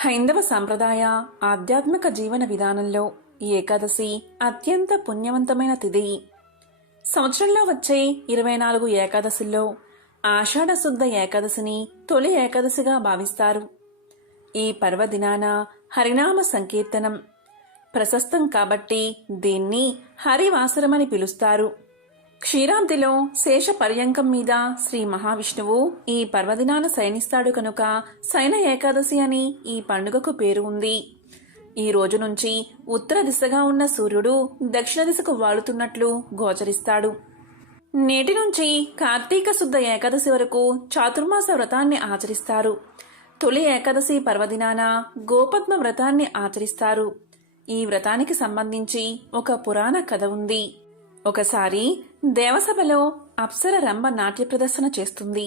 హైందవ సాంప్రదాయ ఆధ్యాత్మిక జీవన విధానంలో ఈ ఏకాదశి అత్యంత పుణ్యవంతమైన తిథి. సంవత్సరంలో వచ్చే 24 ఏకాదశుల్లో ఆషాఢ శుద్ధ ఏకాదశిని తొలి ఏకాదశిగా భావిస్తారు. ఈ పర్వదినాన హరినామ సంకీర్తనం ప్రశస్తం కాబట్టి దీన్ని హరివాసరమని పిలుస్తారు. క్షీరాబ్దిలో శేష పర్యంకం మీద శ్రీ మహావిష్ణువు ఈ పర్వదినాన శయనిస్తాడు కనుక శయన ఏకాదశి అని ఈ పండుగకు పేరు ఉంది. ఈ రోజు నుంచి ఉత్తర దిశగా ఉన్న సూర్యుడు దక్షిణ దిశకు వాలుతున్నట్లు గోచరిస్తాడు. నేటి నుంచి కార్తీక శుద్ధ ఏకాదశి వరకు చాతుర్మాస వ్రతాన్ని ఆచరిస్తారు. తొలి ఏకాదశి పర్వదినాన గోపద్మ వ్రతాన్ని ఆచరిస్తారు. ఈ వ్రతానికి సంబంధించి ఒక పురాణ కథ ఉంది. ఒకసారి దేవసభలో అప్సర రంభ నాట్య ప్రదర్శన చేస్తుంది.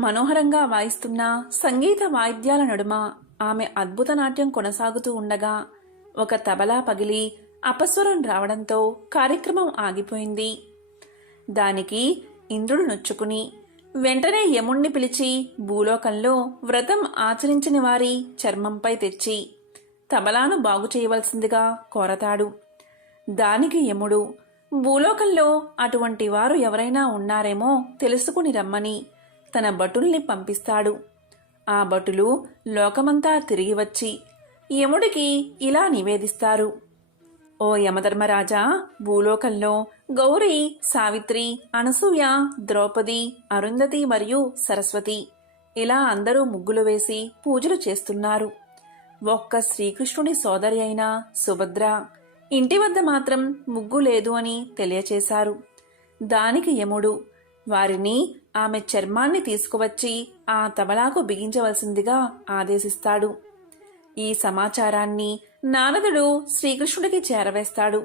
మనోహరంగా వాయిస్తున్న సంగీత వాయిద్యాల నడుమ ఆమె అద్భుత నాట్యం కొనసాగుతూ ఉండగా ఒక తబలా పగిలి అపస్వరం రావడంతో కార్యక్రమం ఆగిపోయింది. దానికి ఇంద్రుడు నొచ్చుకుని వెంటనే యముణ్ణి పిలిచి భూలోకంలో వ్రతం ఆచరించని వారి చర్మంపై తెచ్చి తబలాను బాగు చేయవలసిందిగా కోరతాడు. దానికి యముడు భూలోకంలో అటువంటి వారు ఎవరైనా ఉన్నారేమో తెలుసుకుని రమ్మని తన భటుల్ని పంపిస్తాడు. ఆ భటులు లోకమంతా తిరిగి వచ్చి యముడికి ఇలా నివేదిస్తారు. ఓ యమధర్మరాజా, భూలోకంలో గౌరీ, సావిత్రి, అనసూయ, ద్రౌపది, అరుంధతి మరియు సరస్వతి ఇలా అందరూ ముగ్గులు వేసి పూజలు చేస్తున్నారు. ఒక్క శ్రీకృష్ణుడి సోదరి అయిన సుభద్ర ఇంటి వద్ద మాత్రం ముగ్గు లేదు అని తెలియచేశారు. దానికి యముడు వారిని ఆమె చర్మాన్ని తీసుకువచ్చి ఆ తబలాకు బిగించవలసిందిగా ఆదేశిస్తాడు. ఈ సమాచారాన్ని నారదుడు శ్రీకృష్ణుడికి చేరవేస్తాడు.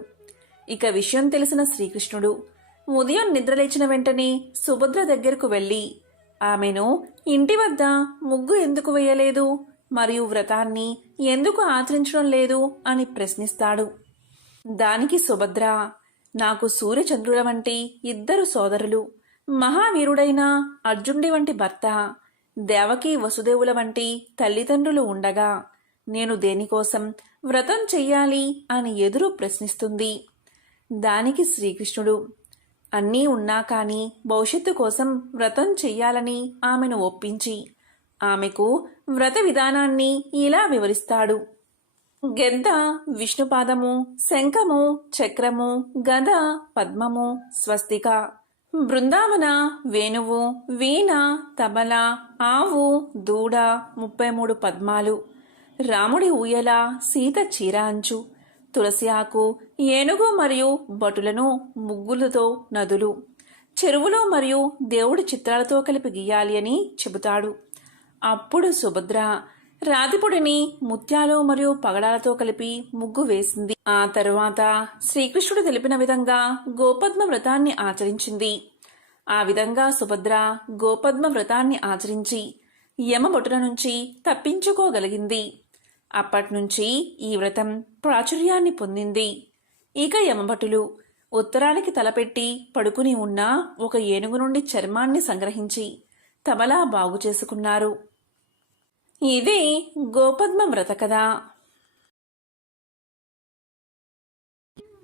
ఇక విషయం తెలిసిన శ్రీకృష్ణుడు ఉదయం నిద్రలేచిన వెంటనే సుభద్ర దగ్గరకు వెళ్ళి ఆమెను ఇంటి వద్ద ముగ్గు ఎందుకు వేయలేదు మరియు వ్రతాన్ని ఎందుకు ఆచరించడం లేదు అని ప్రశ్నిస్తాడు. దానికి సుభద్ర, నాకు సూర్యచంద్రుల వంటి ఇద్దరు సోదరులు, మహావీరుడైన అర్జునుడి వంటి భర్త, దేవకి వసుదేవుల వంటి తల్లిదండ్రులు ఉండగా నేను దేనికోసం వ్రతం చెయ్యాలి అని ఎదురు ప్రశ్నిస్తుంది. దానికి శ్రీకృష్ణుడు, అన్నీ ఉన్నా కాని భవిష్యత్తు కోసం వ్రతం చెయ్యాలని ఆమెను ఒప్పించి ఆమెకు వ్రత విధానాన్ని ఇలా వివరిస్తాడు. గెద్ద, విష్ణుపాదము, శంఖము, చక్రము, గద, పద్మము, స్వస్తిక, బృందావన, వేణువు, వీణ, తబల, ఆవు, దూడ, 33 పద్మాలు, రాముడి ఊయల, సీత చీర అంచు, తులసి ఆకు, ఏనుగు మరియు భటులను ముగ్గులతో నదులు, చెరువులో మరియు దేవుడి చిత్రాలతో కలిపి గీయాలి అని చెబుతాడు. అప్పుడు సుభద్ర రాతిపొడిని ముత్యాలు మరియు పగడాలతో కలిపి ముగ్గు వేసింది. ఆ తరువాత శ్రీకృష్ణుడు తెలిపిన విధంగా గోపద్మ వ్రతాన్ని ఆచరించింది. ఆ విధంగా సుభద్ర గోపద్మ వ్రతాన్ని ఆచరించి యమభటుల నుంచి తప్పించుకోగలిగింది. అప్పట్నుంచి ఈ వ్రతం ప్రాచుర్యాన్ని పొందింది. ఇక యమభటులు ఉత్తరానికి తలపెట్టి పడుకుని ఉన్న ఒక ఏనుగు నుండి చర్మాన్ని సంగ్రహించి తబలా బాగు చేసుకున్నారు. ఇది గోపద్మ వ్రత కథ.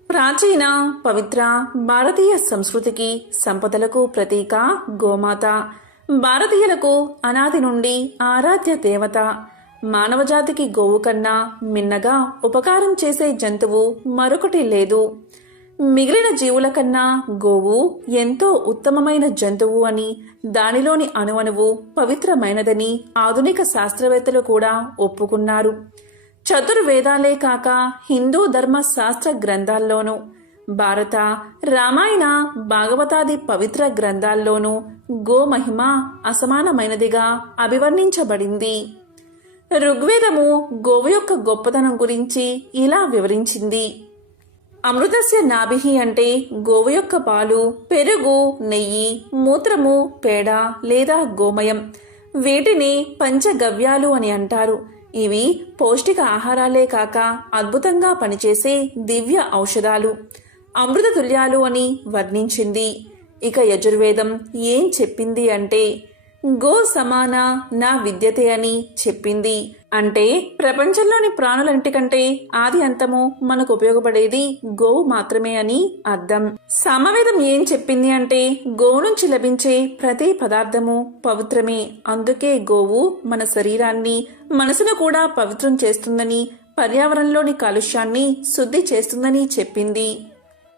ప్రాచీన పవిత్ర భారతీయ సంస్కృతికి సంపదలకు ప్రతీక గోమాత. భారతీయులకు అనాది నుండి ఆరాధ్య దేవత. మానవజాతికి గోవు కన్నా మిన్నగా ఉపకారం చేసే జంతువు మరొకటి లేదు. మిగిలిన జీవుల కన్నా గోవు ఎంతో ఉత్తమమైన జంతువు అని, దానిలోని అణువణువు పవిత్రమైనదని ఆధునిక శాస్త్రవేత్తలు కూడా ఒప్పుకున్నారు. చతుర్వేదాలే కాక హిందూ ధర్మ శాస్త్ర గ్రంథాల్లోనూ, భారత, రామాయణ, భాగవతాది పవిత్ర గ్రంథాల్లోనూ గోమహిమ అసమానమైనదిగా అభివర్ణించబడింది. ఋగ్వేదము గోవు యొక్క గొప్పతనం గురించి ఇలా వివరించింది. అమృతస్య నాభిహి అంటే గోవు యొక్క పాలు, పెరుగు, నెయ్యి, మూత్రము, పేడ లేదా గోమయం. వీటిని పంచగవ్యాలు అని అంటారు. ఇవి పౌష్టిక ఆహారాలే కాక అద్భుతంగా పనిచేసే దివ్య ఔషధాలు, అమృత తుల్యాలు అని వర్ణించింది. ఇక యజుర్వేదం ఏం చెప్పింది అంటే గో సమాన నా విద్యతే అని చెప్పింది. అంటే ప్రపంచంలోని ప్రాణులన్నిటికంటే ఆది అంతము మనకు ఉపయోగపడేది గోవు మాత్రమే అని అర్థం. సామవేదం ఏం చెప్పింది అంటే గోవు నుంచి లభించే ప్రతి పదార్థము పవిత్రమే. అందుకే గోవు మన శరీరాన్ని మనసును కూడా పవిత్రం చేస్తుందని, పర్యావరణంలోని కాలుష్యాన్ని శుద్ధి చేస్తుందని చెప్పింది.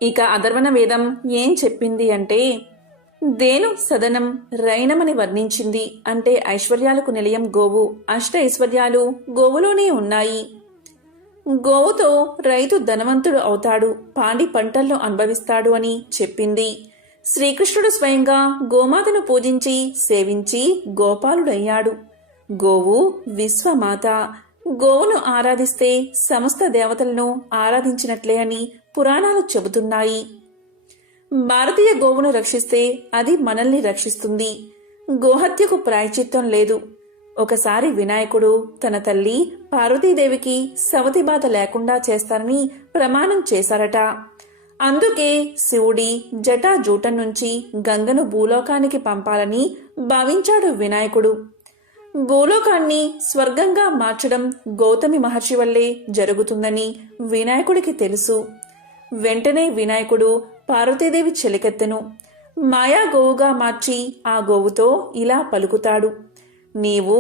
ఇక అధర్వణ వేదం ఏం చెప్పింది అంటే దేను సదనం రైనమని వర్ణించింది. అంటే ఐశ్వర్యాలకు నిలయం గోవు. అష్ట ఐశ్వర్యాలు గోవులోనే ఉన్నాయి. గోవుతో రైతు ధనవంతుడు అవుతాడు, పాడి పంటలను అనుభవిస్తాడు అని చెప్పింది. శ్రీకృష్ణుడు స్వయంగా గోమాతను పూజించి సేవించి గోపాలుడయ్యాడు. గోవు విశ్వమాత. గోవును ఆరాధిస్తే సమస్త దేవతలను ఆరాధించినట్లే అని పురాణాలు చెబుతున్నాయి. భారతీయ గోవును రక్షిస్తే అది మనల్ని రక్షిస్తుంది. గోహత్యకు ప్రాయశ్చిత్తం లేదు. ఒకసారి వినాయకుడు తన తల్లి పార్వతీదేవికి సవతి బాధ లేకుండా చేస్తారని ప్రమాణం చేశారట. అందుకే శివుడి జటాజూటం నుంచి గంగను భూలోకానికి పంపాలని భావించాడు వినాయకుడు. భూలోకాన్ని స్వర్గంగా మార్చడం గౌతమి మహర్షి వల్లే జరుగుతుందని వినాయకుడికి తెలుసు. వెంటనే వినాయకుడు పార్వతీదేవి చెలికెత్తెను. మాయా గోవుగా మార్చి ఆ గోవుతో ఇలా పలుకుతాడు. నీవు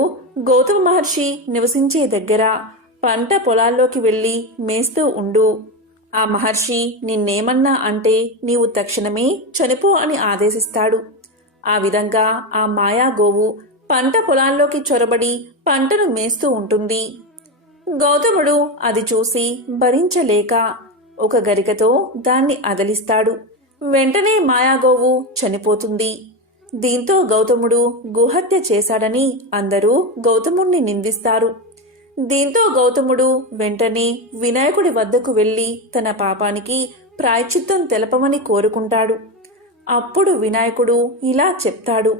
గౌతమ మహర్షి నివసించే దగ్గర పంట పొలాల్లోకి వెళ్ళి మేస్తూ ఉండు. ఆ మహర్షి నిన్నేమన్నా అంటే నీవు తక్షణమే చనిపో అని ఆదేశిస్తాడు. ఆ విధంగా ఆ మాయా గోవు పంట పొలాల్లోకి చొరబడి పంటను మేస్తూ ఉంటుంది. గౌతముడు అది చూసి భరించలేక ఒక గరికతో దాన్ని అదలిస్తాడు. వెంటనే మాయాగోవు చనిపోతుంది. దీంతో గౌతముడు గోహత్య చేశాడని అందరూ గౌతముణ్ణి నిందిస్తారు. దీంతో గౌతముడు వెంటనే వినాయకుడి వద్దకు వెళ్లి తన పాపానికి ప్రాయశ్చిత్తం తెలపమని కోరుకుంటాడు. అప్పుడు వినాయకుడు ఇలా చెప్తాడు.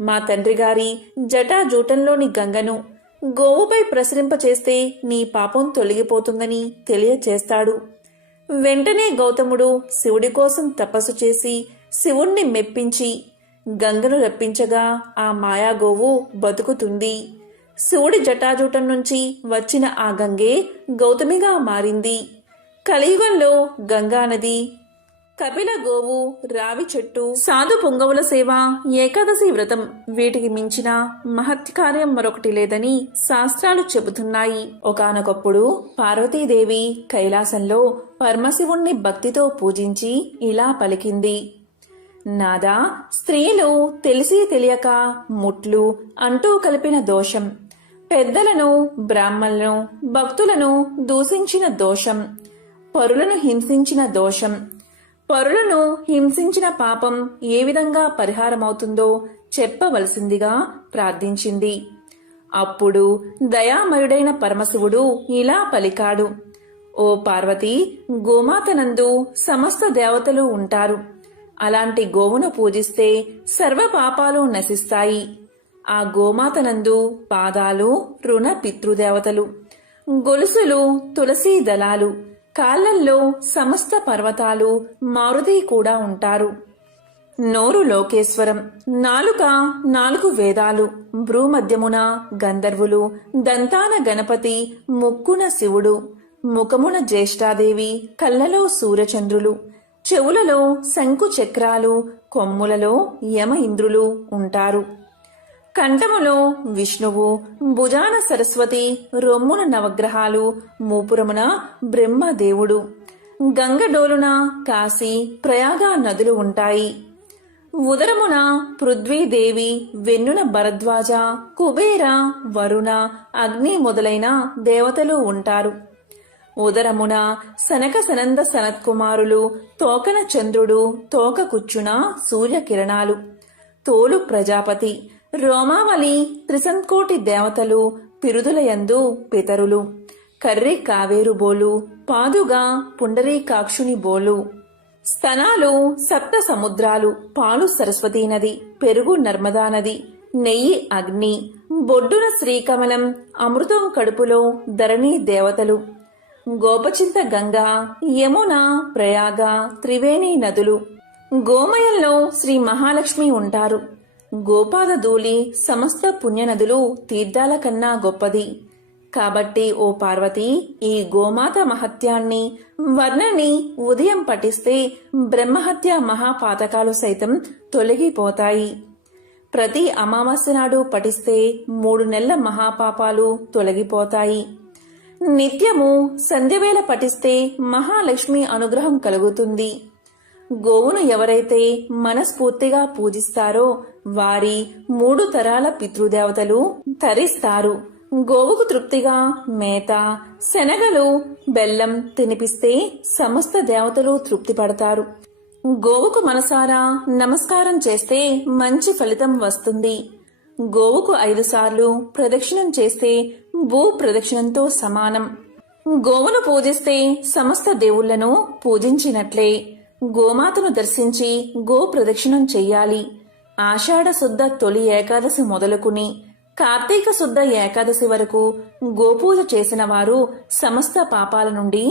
మా తండ్రిగారి జటాజూటంలోని గంగను గోవుపై ప్రసరింపచేస్తే నీ పాపం తొలగిపోతుందని తెలియచేస్తాడు. వెంటనే గౌతముడు శివుడి కోసం తపస్సు చేసి శివుణ్ణి మెప్పించి గంగను రప్పించగా ఆ మాయాగోవు బతుకుతుంది. శివుడి జటాజూటం నుంచి వచ్చిన ఆ గంగే గౌతమిగా మారింది. కలియుగంలో గంగానది, కపిల గోవు, రావి చెట్టు, సాధు పుంగవుల సేవ, ఏకాదశి వ్రతం వీటికి మించిన మహత్కార్యం మరొకటి లేదని శాస్త్రాలు చెబుతున్నాయి. ఒకానొకప్పుడు పార్వతీదేవి కైలాసంలో పరమశివుణ్ణి భక్తితో పూజించి ఇలా పలికింది. నాదా, స్త్రీలు తెలిసి తెలియక ముట్లు అంటూ కలిపిన దోషం, పెద్దలను బ్రాహ్మణులను భక్తులను దూషించిన దోషం, పరులను హింసించిన దోషం, పరులను హింసించిన పాపం ఏ విధంగా పరిహారమవుతుందో చెప్పవలసిందిగా ప్రార్థించింది. అప్పుడు దయామయుడైన పరమశివుడు ఇలా పలికాడు. ఓ పార్వతి, గోమాతనందు సమస్త దేవతలు ఉంటారు. అలాంటి గోవును పూజిస్తే సర్వ పాపాలు నశిస్తాయి. ఆ గోమాతనందు పాదాలు రుణ పితృదేవతలు, గొలుసులు తులసీ దళాలు, కాళ్లల్లో సమస్త పర్వతాలు మారుతి కూడా ఉంటారు. నోరు లోకేశ్వరం, నాలుక 4 వేదాలు, భ్రూమధ్యమున గంధర్వులు, దంతాన గణపతి, ముక్కున శివుడు, ముఖమున జ్యేష్ఠాదేవి, కళ్ళలో సూర్యచంద్రులు, చెవులలో శంకు చక్రాలు, కొమ్ములలో యమ ఇంద్రులు ఉంటారు. కంఠములో విష్ణువు, భుజాన సరస్వతి, రొమ్మున నవగ్రహాలు, మూపురమున బ్రహ్మదేవుడు, గంగడోలున కాశీ ప్రయాగ నదులు ఉంటాయి. ఉదరమున పృథ్వీదేవి, వెన్నున భరద్వాజ, కుబేర, వరుణ, అగ్ని మొదలైన దేవతలు ఉంటారు. ఉదరమున సనక సనంద సనత్కుమారులు, తోకన చంద్రుడు, తోక కుచ్చున సూర్యకిరణాలు, తోలు ప్రజాపతి, రోమావళి, త్రిసంకోటి దేవతలు, పిరుదులయందు పితరులు, కర్రి కావేరు బోలు, పాదుగా పుండరీకాక్షుని బోలు, స్తనాలు 7 సముద్రాలు, పాలు సరస్వతీ నది, పెరుగు నర్మదా నది, నెయ్యి అగ్ని, బొడ్డున శ్రీకమలం, అమృతం కడుపులో ధరణి దేవతలు, గోపచింత గంగా, యమున, ప్రయాగ, త్రివేణి నదులు, గోమయంలో శ్రీ మహాలక్ష్మి ఉంటారు. గోపాద ధూళి సమస్త పుణ్యనదులు తీర్థాల కన్నా గొప్పది. కాబట్టి ఓ పార్వతి, ఈ గోమాత మహత్యాన్ని వర్ణని ఉదయం పఠిస్తే బ్రహ్మహత్య మహాపాతకాలు సైతం తొలగిపోతాయి. ప్రతి అమావాస్య నాడు పఠిస్తే 3 నెలల మహాపాపాలు తొలగిపోతాయి. నిత్యము సంధ్యవేళ పఠిస్తే మహాలక్ష్మి అనుగ్రహం కలుగుతుంది. గోవును ఎవరైతే మనస్ఫూర్తిగా పూజిస్తారో వారి 3 తరాల పితృదేవతలు తరిస్తారు. గోవుకు తృప్తిగా మేత, శనగలు, బెల్లం తినిపిస్తే సమస్త దేవతలు తృప్తి పడతారు. గోవుకు మనసారా నమస్కారం చేస్తే మంచి ఫలితం వస్తుంది. గోవుకు 5 సార్లు ప్రదక్షిణం చేస్తే భూ ప్రదక్షిణంతో సమానం. గోవును పూజిస్తే సమస్త దేవుళ్లను పూజించినట్లే. గోమాతను దర్శించి గో ప్రదక్షిణం చెయ్యాలి. ఆషాఢ శుద్ధ తొలి ఏకాదశి మొదలుకుని కార్తీక శుద్ధ ఏకాదశి వరకు గోపూజ చేసిన వారు సమస్త పాపాల నుండి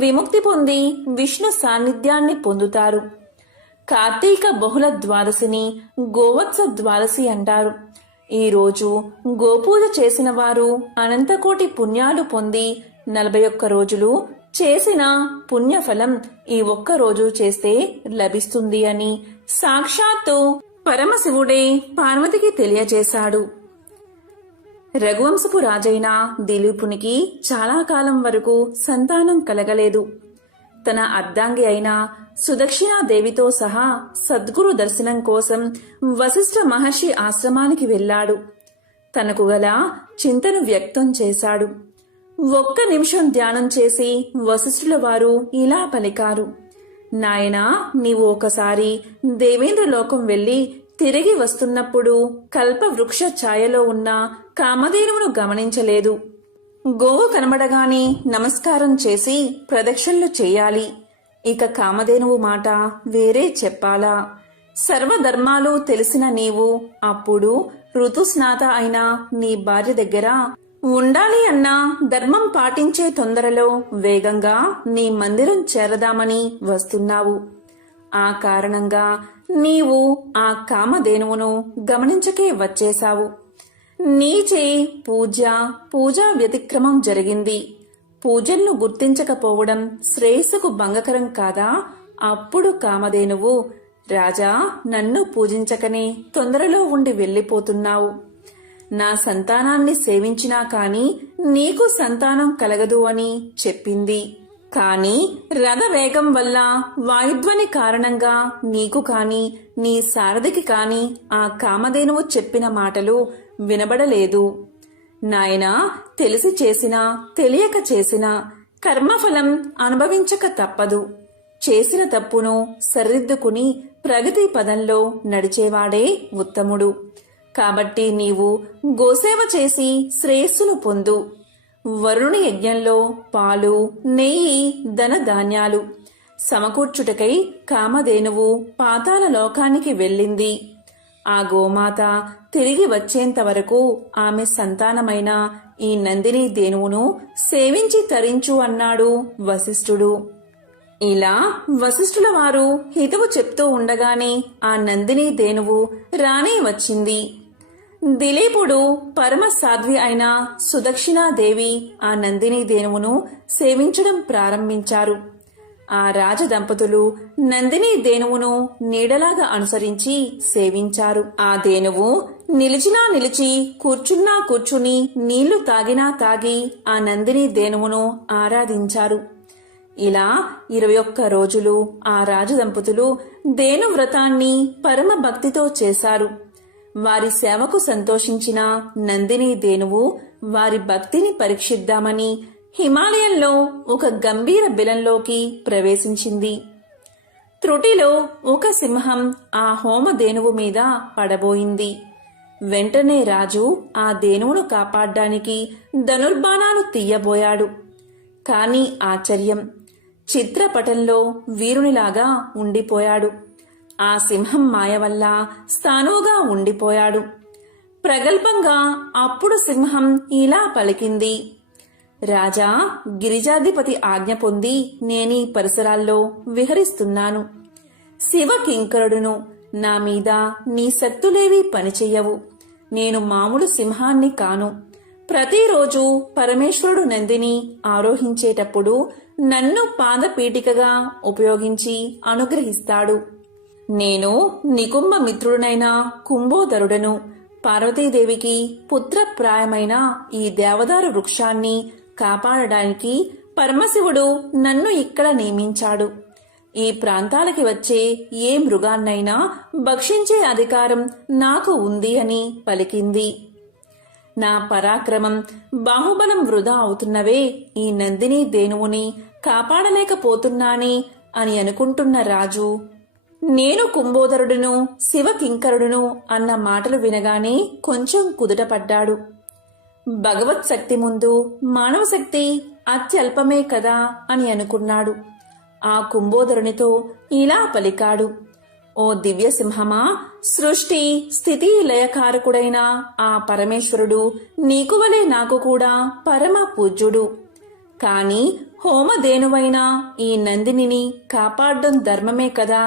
విముక్తి పొంది విష్ణు సాన్నిధ్యాన్ని పొందుతారు. కార్తీక బహుళ ద్వాదశిని గోవత్స ద్వాదశి అంటారు. ఈ రోజు గోపూజ చేసిన వారు అనంతకోటి పుణ్యాలు పొంది 41 రోజులు చేసిన పుణ్యఫలం ఈ ఒక్క రోజు చేస్తే లభిస్తుంది అని సాక్షాత్తు పరమశివుడే పార్వతికి తెలియజేశాడు. రఘువంశపు రాజైన దిలీపునికి చాలా కాలం వరకు సంతానం కలగలేదు. తన అర్ధాంగి అయిన సుదక్షిణాదేవితో సహా సద్గురు దర్శనం కోసం వశిష్ఠ మహర్షి ఆశ్రమానికి వెళ్ళాడు. తనకు గల చింతను వ్యక్తం చేశాడు. 1 నిమిషం ధ్యానం చేసి వశిష్ఠుల వారు ఇలా పలికారు: నాయనా, నీవు ఒకసారి దేవేంద్ర లోకం వెళ్లి తిరిగి వస్తున్నప్పుడు కల్ప వృక్ష ఛాయలో ఉన్న కామధేనువును గమనించలేదు. గోవు కనబడగానే నమస్కారం చేసి ప్రదక్షిణలు చేయాలి. ఇక కామధేనువు మాట వేరే చెప్పాలా? సర్వధర్మాలు తెలిసిన నీవు అప్పుడు ఋతుస్నాత అయిన నీ భార్య దగ్గర ఉండాలి అన్న ధర్మం పాటించే తొందరలో వేగంగా నీ మందిరం చేరదామని వస్తున్నావు. ఆ కారణంగా నీవు ఆ కామధేనువును గమనించకే వచ్చేశావు. నీచే పూజా వ్యతిక్రమం జరిగింది. పూజలను గుర్తించకపోవడం శ్రేయస్సుకు భంగకరం కాదా? అప్పుడు కామధేనువు, రాజా, నన్ను పూజించకనే తొందరలో ఉండి వెళ్లిపోతున్నావు. నా సంతానాన్ని సేవించినా కాని నీకు సంతానం కలగదు అని చెప్పింది. కాని రథవేగం వల్ల వాయుధ్వని కారణంగా నీకు కాని నీ సారథికి కాని ఆ కామధేనువు చెప్పిన మాటలు వినబడలేదు. నాయనా, తెలిసి చేసినా తెలియక చేసినా కర్మఫలం అనుభవించక తప్పదు. చేసిన తప్పును సరిదిద్దుకుని ప్రగతి పదంలో నడిచేవాడే ఉత్తముడు. కాబట్టి నీవు గోసేవ చేసి శ్రేయస్సును పొందు. వరుణుని యజ్ఞంలో పాలు, నెయ్యి, ధన ధాన్యాలు సమకూర్చుటకై కామధేనువు పాతాళ లోకానికి వెళ్ళింది. ఆ గోమాత తిరిగి వచ్చేంత వరకు ఆమె సంతానమైన ఈ నందిని ధేనువును సేవించి తరించు అన్నాడు వశిష్ఠుడు. ఇలా వశిష్ఠుల వారు హితవు చెప్తూ ఉండగానే ఆ నందిని ధేనువు రానే వచ్చింది. దిలీపుడు పరమ సాధ్వి అయిన సుదక్షిణాదేవి ఆ నందిని ధేనువును సేవించడం ప్రారంభించారు. ఆ రాజదంపతులు నందిని ధేనువును నీడలాగా అనుసరించి సేవించారు. ఆ ధేనువు నిలిచినా నిలిచి, కూర్చున్నా కూర్చుని, నీళ్లు తాగినా తాగి ఆ నందిని ధేనువును ఆరాధించారు. ఇలా 21 రోజులు ఆ రాజదంపతులు ధేను వ్రతాన్ని పరమ భక్తితో చేశారు. వారి సేవకు సంతోషించిన నందిని ధేనువు వారి భక్తిని పరీక్షిద్దామని హిమాలయంలో ఒక గంభీర బిలంలోకి ప్రవేశించింది. త్రుటిలో ఒక సింహం ఆ హోమధేనువు మీద పడబోయింది. వెంటనే రాజు ఆ ధేనువును కాపాడ్డానికి ధనుర్బాణాలు తీయబోయాడు. కాని ఆశ్చర్యం, చిత్రపటంలో వీరునిలాగా ఉండిపోయాడు. ఆ సింహం మాయ వల్ల స్థానువుగా ఉండిపోయాడు. ప్రగల్భంగా అప్పుడు సింహం ఇలా పలికింది: రాజా, గిరిజాధిపతి ఆజ్ఞ పొంది నేనీ పరిసరాల్లో విహరిస్తున్నాను. శివ కింకరుడును. నా మీద నీ శక్తులేవీ పనిచెయ్యవు. నేను మామూలు సింహాన్ని కాను. ప్రతిరోజు పరమేశ్వరుడు నందిని ఆరోహించేటప్పుడు నన్ను పాదపీఠికగా ఉపయోగించి అనుగ్రహిస్తాడు. నేను నికుంభ మిత్రుడనైన కుంభోదరుడను. పార్వతీదేవికి పుత్రప్రాయమైన ఈ దేవదారు వృక్షాన్ని కాపాడడానికి పరమశివుడు నన్ను ఇక్కడ నియమించాడు. ఈ ప్రాంతాలకి వచ్చే ఏ మృగాన్నైనా భక్షించే అధికారం నాకు ఉంది అని పలికింది. నా పరాక్రమం, బాహుబలం వృధా అవుతున్నవే, ఈ నందిని దేనువుని కాపాడలేకపోతున్నానే అని అనుకుంటున్న రాజు, నేను కుంభోదరుడును, శివకింకరుడును అన్న మాటలు వినగానే కొంచెం కుదుటపడ్డాడు. భగవత్ శక్తి ముందు మానవ శక్తి అత్యల్పమే కదా అని అనుకున్నాడు. ఆ కుంభోదరునితో ఇలా పలికాడు: ఓ దివ్యసింహమా, సృష్టి స్థితి లయకారకుడైన ఆ పరమేశ్వరుడు నీకు వలె నాకు కూడా పరమ పూజ్యుడు. కాని హోమధేనువైన ఈ నందినిని కాపాడడం ధర్మమే కదా.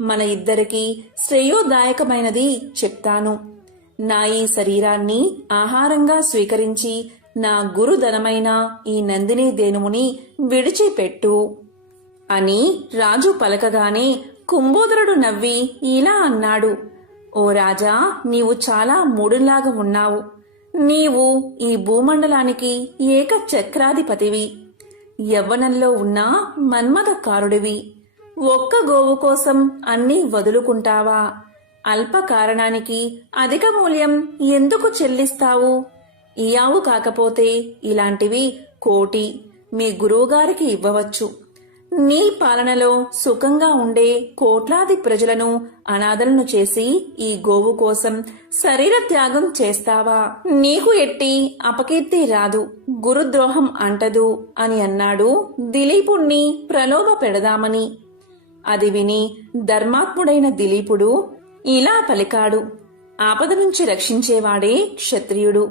మన ఇద్దరికి శ్రేయోదాయకమైనది చెప్తాను. నా ఈ శరీరాన్ని ఆహారంగా స్వీకరించి నా గురుధనమైన ఈ నందిని దేనుముని విడిచిపెట్టు అని రాజు పలకగానే కుంభోదరుడు నవ్వి ఇలా అన్నాడు: ఓ రాజా, నీవు చాలా మూడులాగా ఉన్నావు. నీవు ఈ భూమండలానికి ఏక చక్రాధిపతివి. యవ్వనంలో ఉన్న మన్మథకారుడివి. ఒక్క గోవు కోసం అన్నీ వదులుకుంటావా? అల్ప కారణానికి అధిక మూల్యం ఎందుకు చెల్లిస్తావు? ఈ ఆవు కాకపోతే ఇలాంటివి 1,00,00,000 మీ గురువుగారికి ఇవ్వవచ్చు. నీ పాలనలో సుఖంగా ఉండే కోట్లాది ప్రజలను అనాథలను చేసి ఈ గోవు కోసం శరీర త్యాగం చేస్తావా? నీకు ఎట్టి అపకీర్తి రాదు, గురుద్రోహం అంటదు అని అన్నాడు దిలీపుణ్ణి ప్రలోభ పెడదామని. అది విని ధర్మాత్ముడైన దిలీపుడు ఇలా పలికాడు: ఆపద నుంచి రక్షించేవాడే క్షత్రియుడు.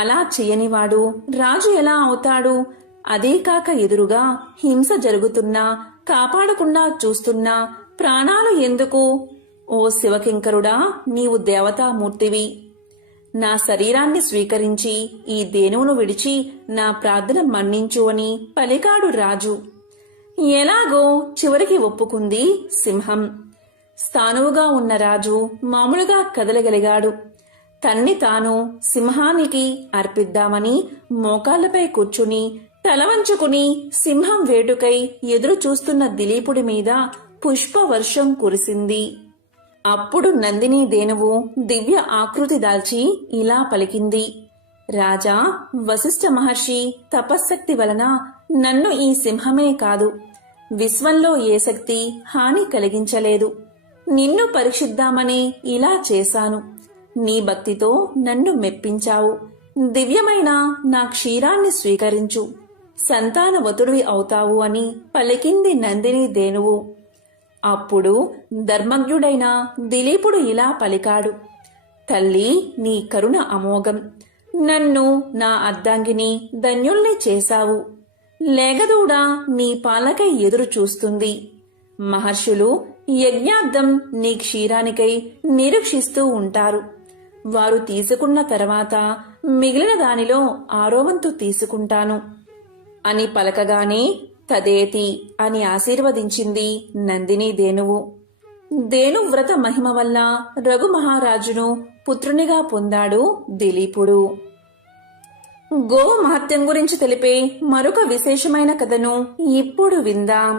అలా చెయ్యనివాడు రాజు ఎలా అవుతాడు? అదే కాక ఎదురుగా హింస జరుగుతున్నా కాపాడకుండా చూస్తున్నా ప్రాణాలు ఎందుకు? ఓ శివకింకరుడా, నీవు దేవతామూర్తివి. నా శరీరాన్ని స్వీకరించి ఈ దేనువును విడిచి నా ప్రార్థన మన్నించు అని పలికాడు రాజు. ఎలాగో చివరికి ఒప్పుకుంది సింహం. స్థానువుగా ఉన్న రాజు మామూలుగా కదలగలిగాడు. తన్ని తాను సింహానికి అర్పిద్దామని మోకాళ్లపై కూర్చుని తలవంచుకుని సింహం వేటుకై ఎదురు చూస్తున్న దిలీపుడి మీద పుష్పవర్షం కురిసింది. అప్పుడు నందిని దేనువు దివ్య ఆకృతి దాల్చి ఇలా పలికింది: రాజా, వశిష్ఠ మహర్షి తపశ్శక్తి వలన నన్ను ఈ సింహమే కాదు, విశ్వంలో ఏ శక్తి హాని కలిగించలేదు. నిన్ను పరీక్షిద్దామని ఇలా చేశాను. నీ భక్తితో నన్ను మెప్పించావు. దివ్యమైన నా క్షీరాన్ని స్వీకరించు, సంతానవతుడివి అవుతావు అని పలికింది నందిని దేనువు. అప్పుడు ధర్మజ్ఞుడైన దిలీపుడు ఇలా పలికాడు: తల్లి, నీ కరుణ అమోఘం. నన్ను, నా అర్ధాంగిని ధన్యుల్ని చేశావు. లేగదూడ నీ పాలకై ఎదురు చూస్తుంది. మహర్షులు యజ్ఞార్థం నీ క్షీరానికై నిరీక్షిస్తూ ఉంటారు. వారు తీసుకున్న తర్వాత మిగిలిన దానిలో 6వ వంతు తీసుకుంటాను అని పలకగానే తదేతి అని ఆశీర్వదించింది నందిని దేనువు. దేనువ్రత మహిమ వల్ల రఘు మహారాజును పుత్రునిగా పొందాడు దిలీపుడు. గోవు మహత్యం గురించి తెలిపే మరొక విశేషమైన కథను ఇప్పుడు విందాం.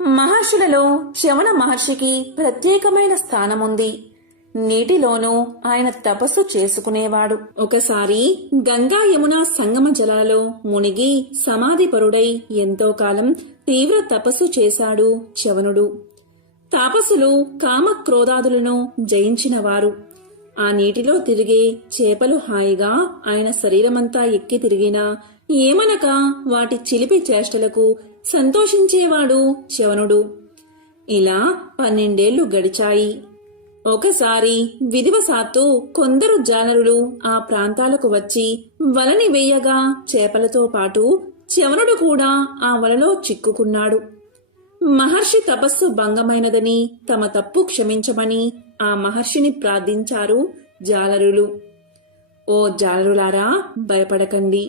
మహర్షులలో చ్యవన మహర్షికి ప్రత్యేకమైన స్థానముంది. నీటిలోనూ ఆయన తపస్సు చేసుకునేవాడు. ఒకసారి గంగా యమున సంగమ జలాలో మునిగి సమాధిపరుడై ఎంతో కాలం తీవ్ర తపస్సు చేశాడు చ్యవనుడు. తాపసులు కామక్రోధాదులను జయించినవారు. ఆ నీటిలో తిరిగే చేపలు హాయిగా ఆయన శరీరమంతా ఎక్కి తిరిగినా ఏమనక వాటి చిలిపి చేష్టలకు సంతోషించేవాడు చ్యవనుడు. ఇలా 12 ఏళ్లు గడిచాయి. ఒకసారి విధివశాత్తు కొందరు జాలరులు ఆ ప్రాంతాలకు వచ్చి వలని వేయగా చేపలతో పాటు చ్యవనుడు కూడా ఆ వలలో చిక్కుకున్నాడు. మహర్షి తపస్సు భంగమైనదని, తమ తప్పు క్షమించమని ఆ మహర్షిని ప్రార్థించారు జాలరులు. ఓ జాలరులారా, భయపడకండి.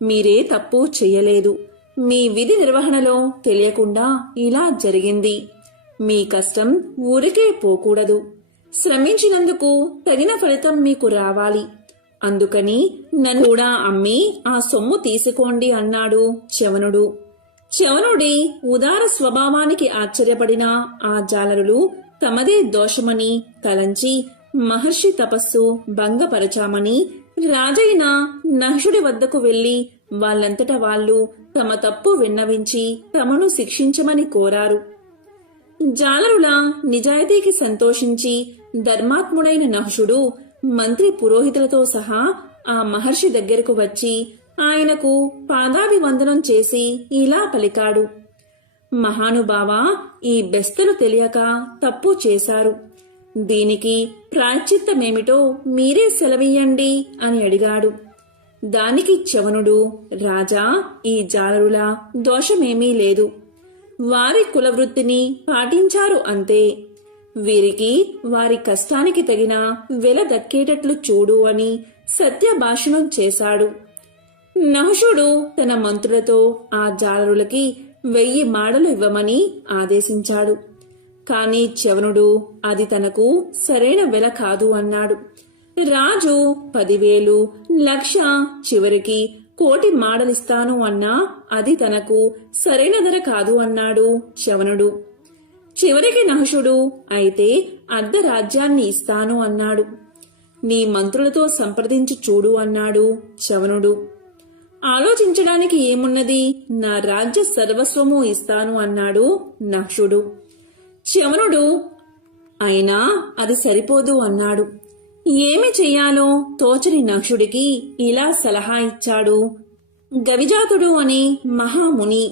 మీరే తప్పు చెయ్యలేదు. మీ విధి నిర్వహణలో తెలియకుండా ఇలా జరిగింది. మీ కష్టం ఊరికే పోకూడదు. శ్రమించినందుకు తగిన ఫలితం మీకు రావాలి. అందుకని నన్ను కూడా అమ్మి ఆ సొమ్ము తీసుకోండి అన్నాడు చ్యవనుడు. చ్యవనుడి ఉదార స్వభావానికి ఆశ్చర్యపడిన ఆ జాలరులు తమదే దోషమని తలంచి మహర్షి తపస్సు భంగపరచామని రాజైన నహుషుడి వద్దకు వెళ్లి వాళ్ళంతట వాళ్ళు తమ తప్పు విన్నవించి తమను శిక్షించమని కోరారు. జాలరుల నిజాయితీకి సంతోషించి ధర్మాత్ముడైన నహుషుడు మంత్రి పురోహితులతో సహా ఆ మహర్షి దగ్గరకు వచ్చి ఆయనకు పాదాభివందనం చేసి ఇలా పలికాడు. మహానుభావా, ఈ బెస్తలు తెలియక తప్పు చేశారు. దీనికి ప్రాయశ్చిత్తమేమిటో మీరే సెలవీయండి అని అడిగాడు. దానికి చ్యవనుడు, రాజా, ఈ జాలరుల దోషమేమీ లేదు. వారి కులవృత్తిని పాటించారు అంతే. వీరికి వారి కష్టానికి తగిన వెల దక్కేటట్లు చూడు అని సత్యభాషణం చేశాడు. నహుషుడు తన మంత్రులతో ఆ జాలరులకి 1000 మాడలు ఇవ్వమని ఆదేశించాడు. కాని చ్యవనుడు అది తనకు సరైన వెల కాదు అన్నాడు. రాజు 10,000, 1,00,000, చివరికి 1,00,000 మాడలిస్తాను అన్నా అది తనకు సరైన ధర కాదు అన్నాడు చ్యవనుడు. చివరికి నహుషుడు అయితే అర్ధరాజ్యాన్ని ఇస్తాను అన్నాడు. నీ మంత్రులతో సంప్రదించి చూడు అన్నాడు చ్యవనుడు. ఆలోచించడానికి ఏమున్నది, నా రాజ్య సర్వస్వము ఇస్తాను అన్నాడు నహుషుడు. చ్యవనుడు అయినా అది సరిపోదు అన్నాడు. ఏమి చెయ్యాలో తోచని నహుషుడికి ఇలా సలహా ఇచ్చాడు. గవిజాతుడు అనే మహాముని,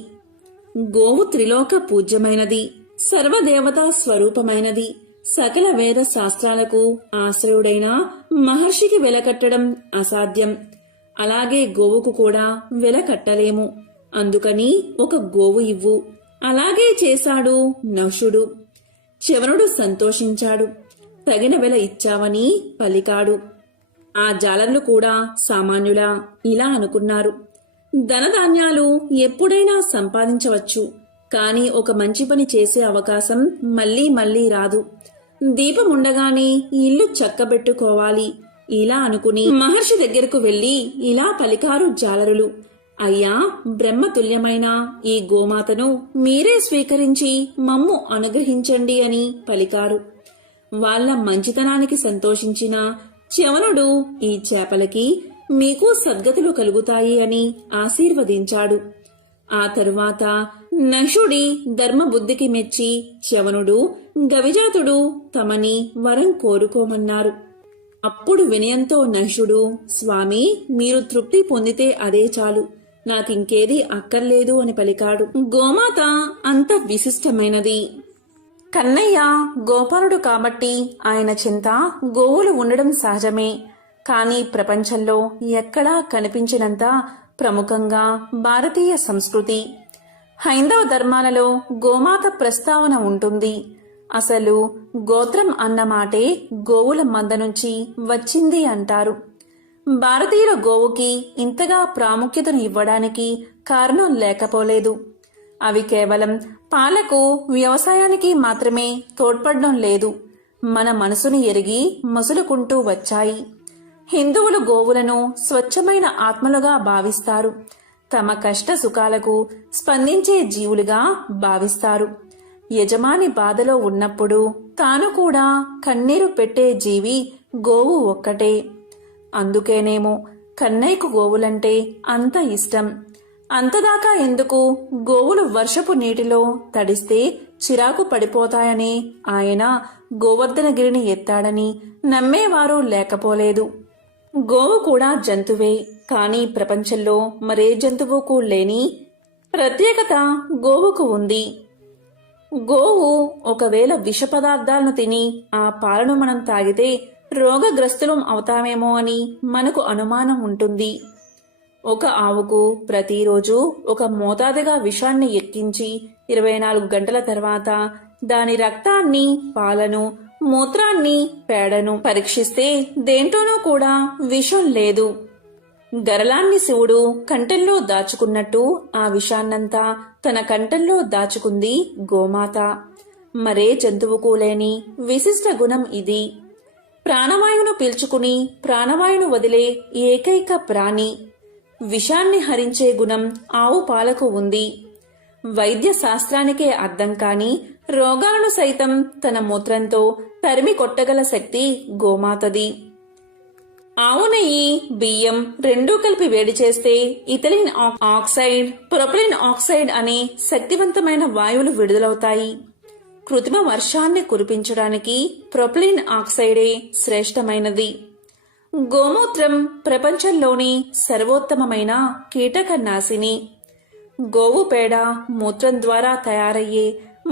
గోవు త్రిలోక పూజ్యమైనది, సర్వదేవతా స్వరూపమైనది. సకల వేద శాస్త్రాలకు ఆశ్రయుడైన మహర్షికి వెలకట్టడం అసాధ్యం. అలాగే గోవుకు కూడా వెల కట్టలేము. అందుకని ఒక గోవు ఇవ్వు. అలాగే చేశాడు నహుషుడు. చ్యవనుడు సంతోషించాడు. తగిన వెల ఇచ్చావని పలికాడు. ఆ జాలర్లు కూడా సామాన్యులా ఇలా అనుకున్నారు. ధనధాన్యాలు ఎప్పుడైనా సంపాదించవచ్చు, కాని ఒక మంచి పని చేసే అవకాశం మళ్లీ మళ్లీ రాదు. దీపముండగానే ఇల్లు చక్కబెట్టుకోవాలి. ఇలా అనుకుని మహర్షి దగ్గరకు వెళ్లి ఇలా పలికారు జాలరులు. అయ్యా, బ్రహ్మతుల్యమైన ఈ గోమాతను మీరే స్వీకరించి మమ్ము అనుగ్రహించండి అని పలికారు. వాళ్ల మంచితనానికి సంతోషించిన చ్యవనుడు ఈ చేపలకి మీకు సద్గతులు కలుగుతాయి అని ఆశీర్వదించాడు. ఆ తరువాత నహుషుడి ధర్మబుద్ధికి మెచ్చి చ్యవనుడు, గవిజాతుడు తమని వరం కోరుకోమన్నారు. అప్పుడు వినయంతో నహుషుడు, స్వామి, మీరు తృప్తి పొందితే అదే చాలు, నాకింకేదీ అక్కర్లేదు అని పలికాడు. గోమాత అంత విశిష్టమైనది. కన్నయ్య గోపాలుడు కాబట్టి ఆయన చింత గోవులు ఉండడం సహజమే. కాని ప్రపంచంలో ఎక్కడా కనిపించినంత ప్రముఖంగా భారతీయ సంస్కృతి, హైందవ ధర్మాలలో గోమాత ప్రస్తావన ఉంటుంది. అసలు గోత్రం అన్నమాటే గోవుల మంద నుంచి వచ్చింది అంటారు. భారతీయుల గోవుకి ఇంతగా ప్రాముఖ్యతను ఇవ్వడానికి కారణం లేకపోలేదు. అవి కేవలం పాలకు, వ్యవసాయానికి మాత్రమే తోడ్పడడం లేదు, మన మనసుని ఎరిగి మసులుకుంటూ వచ్చాయి. హిందువులు గోవులను స్వచ్ఛమైన ఆత్మలుగా భావిస్తారు. తమ కష్ట సుఖాలకు స్పందించే జీవులుగా భావిస్తారు. యజమాని బాధలో ఉన్నప్పుడు తాను కూడా కన్నీరు పెట్టే జీవి గోవు ఒక్కటే. అందుకేనేమో కన్నయ్యకు గోవులంటే అంత ఇష్టం. అంతదాకా ఎందుకు, గోవులు వర్షపు నీటిలో తడిస్తే చిరాకు పడిపోతాయని ఆయన గోవర్ధనగిరిని ఎత్తాడని నమ్మేవారు లేకపోలేదు. గోవు కూడా జంతువే, కానీ ప్రపంచంలో మరే జంతువుకు లేని ప్రత్యేకత గోవుకు ఉంది. గోవు ఒకవేళ విష పదార్థాలను తిని ఆ పాలను మనం తాగితే రోగగ్రస్తులం అవుతామేమో అని మనకు అనుమానం ఉంటుంది. ఒక ఆవుకు ప్రతిరోజు ఒక మోతాదుగా విషాన్ని ఎక్కించి 24 గంటల తర్వాత దాని రక్తాన్ని, పాలను మూత్రాన్ని, పేడను పరీక్షిస్తే దేంట్లోనూ కూడా విషం లేదు. గరళాన్ని శివుడు కంఠంలో దాచుకున్నట్టు ఆ విషాన్నంతా తన కంఠంలో దాచుకుంది గోమాత. మరే జంతువుకు లేని విశిష్ట గుణం ఇది. ప్రాణవాయువును పీల్చుకుని ప్రాణవాయువును వదిలే ఏకైక ప్రాణి. విషాన్ని హరించే గుణం ఆవు పాలకు ఉంది. వైద్య శాస్త్రానికే అర్థం కాని రోగాలను సైతం తన మూత్రంతో తరిమి కొట్టగల శక్తి గోమాతది. ఆవు నెయ్యి, బియ్యం రెండూ కలిపి వేడి చేస్తే ఇథిలిన్ ఆక్సైడ్, ప్రొపలిన్ ఆక్సైడ్ అనే శక్తివంతమైన వాయువులు విడుదలవుతాయి. కృత్రిమ వర్షాన్ని కురిపించడానికి ప్రొపలిన్ ఆక్సైడే శ్రేష్టమైనది. గోమూత్రం ప్రపంచంలోని సర్వోత్తమమైన కీటకనాశిని. గోవు పేడ, మూత్రం ద్వారా తయారయ్యే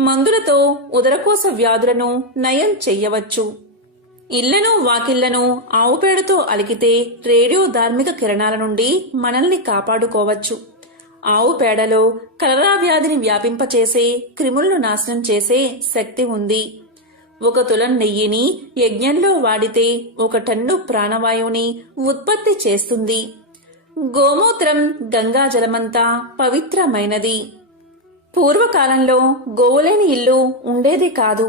మందులతో ఉదరకోశ వ్యాధులను నయం చెయ్యవచ్చు. ఇళ్లను, వాకిళ్లను ఆవు పేడతో అలికితే రేడియో ధార్మిక కిరణాల నుండి మనల్ని కాపాడుకోవచ్చు. ఆవు పేడలో కలరా వ్యాధిని వ్యాపింపచేసే, క్రిములను నాశనం చేసే శక్తి ఉంది. 1 తులం నెయ్యిని యజ్ఞంలో వాడితే 1 టన్ను ప్రాణవాయువుని ఉత్పత్తి చేస్తుంది. గోమూత్రం గంగాజలమంతా పవిత్రమైనది. పూర్వకాలంలో గోవులేని ఇల్లు ఉండేది కాదు.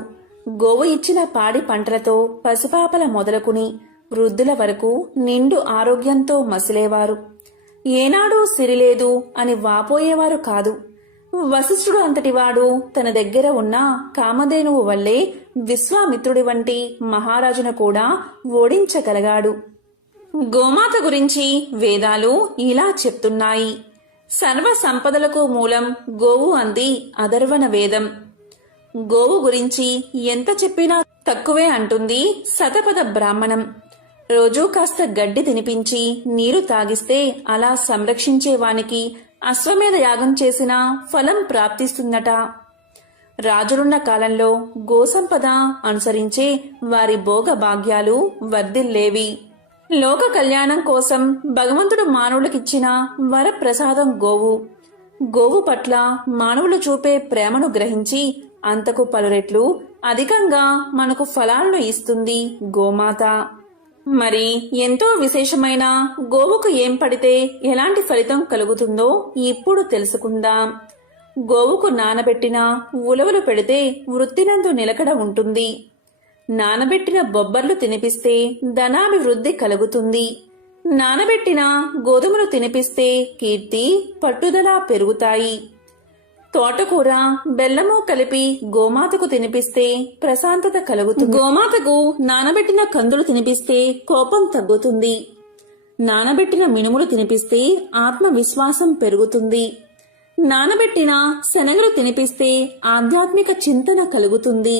గోవు ఇచ్చిన పాడి పంటలతో పసిపాపల మొదలుకుని వృద్ధుల వరకు నిండు ఆరోగ్యంతో మసిలేవారు. ఏనాడూ సిరిలేదు అని వాపోయేవారు కాదు. వశిష్ఠుడు అంతటివాడు తన దగ్గర ఉన్న కామధేనువు వల్లే విశ్వామిత్రుడి వంటి మహారాజును కూడా ఓడించగలిగాడు. గోమాత గురించి వేదాలు ఇలా చెప్తున్నాయి. సర్వ సంపదలకు మూలం గోవు అంది అథర్వణ వేదం. గోవు గురించి ఎంత చెప్పినా తక్కువే అంటుంది శతపథ బ్రాహ్మణం. రోజూ కాస్త గడ్డి తినిపించి నీరు తాగిస్తే అలా సంరక్షించేవానికి అశ్వమేధ యాగం చేసిన ఫలం ప్రాప్తిస్తుందట. రాజులున్న కాలంలో గోసంపద అనుసరించే వారి భోగ భాగ్యాలు వర్ధిల్లేవి. లోక కళ్యాణం కోసం భగవంతుడు మానవులకిచ్చిన వరప్రసాదం గోవు. గోవు పట్ల మానవులు చూపే ప్రేమను గ్రహించి అంతకు పలు రెట్లు అధికంగా మనకు ఫలాలను ఇస్తుంది గోమాత. మరి ఎంతో విశేషమైన గోవుకు ఏం పడితే ఎలాంటి ఫలితం కలుగుతుందో ఇప్పుడు తెలుసుకుందాం. గోవుకు నానబెట్టిన ఉలవలు పెడితే వృత్తినందు నిలకడ ఉంటుంది. నానబెట్టిన బొబ్బర్లు తినిపిస్తే ధనాభివృద్ధి కలుగుతుంది. నానబెట్టిన గోధుమలు తినిపిస్తే కీర్తి, పట్టుదల పెరుగుతాయి. తోటకూర, బెల్లము కలిపి గోమాతకు తినిపిస్తే ప్రశాంతత కలుగుతుంది. గోమాతకు నానబెట్టిన కందులు తినిపిస్తే కోపం తగ్గుతుంది. నానబెట్టిన మినుములు తినిపిస్తే ఆత్మవిశ్వాసం పెరుగుతుంది. నానబెట్టిన శనగలు తినిపిస్తే ఆధ్యాత్మిక చింతన కలుగుతుంది.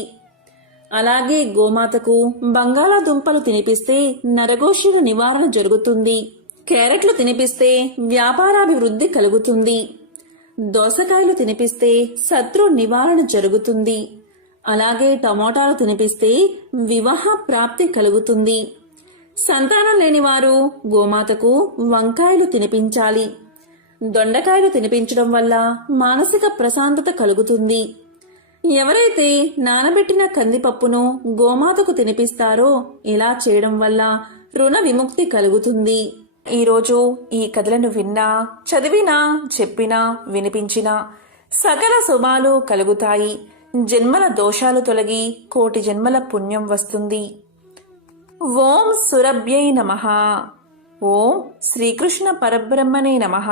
అలాగే గోమాతకు బంగాళాదుంపలు తినిపిస్తే నరఘోషుల నివారణ జరుగుతుంది. క్యారెట్లు తినిపిస్తే వ్యాపారాభివృద్ధి కలుగుతుంది. దోసకాయలు తినిపిస్తే శత్రు నివారణ జరుగుతుంది. అలాగే టమోటాలు తినిపిస్తే వివాహ ప్రాప్తి కలుగుతుంది. సంతానం లేనివారు గోమాతకు వంకాయలు తినిపించాలి. దొండకాయలు తినిపించడం వల్ల మానసిక ప్రశాంతత కలుగుతుంది. ఎవరైతే నానబెట్టిన కందిపప్పును గోమాతకు తినిపిస్తారో ఇలా చేయడం వల్ల రుణ విముక్తి కలుగుతుంది. ఈరోజు ఈ కథలను విన్నా, చదివినా, చెప్పినా, వినిపించినా సకల శుభాలు కలుగుతాయి. జన్మల దోషాలు తొలగి కోటి జన్మల పుణ్యం వస్తుంది. ఓం సురభ్యై నమః. ఓం శ్రీకృష్ణ పరబ్రహ్మణే నమః.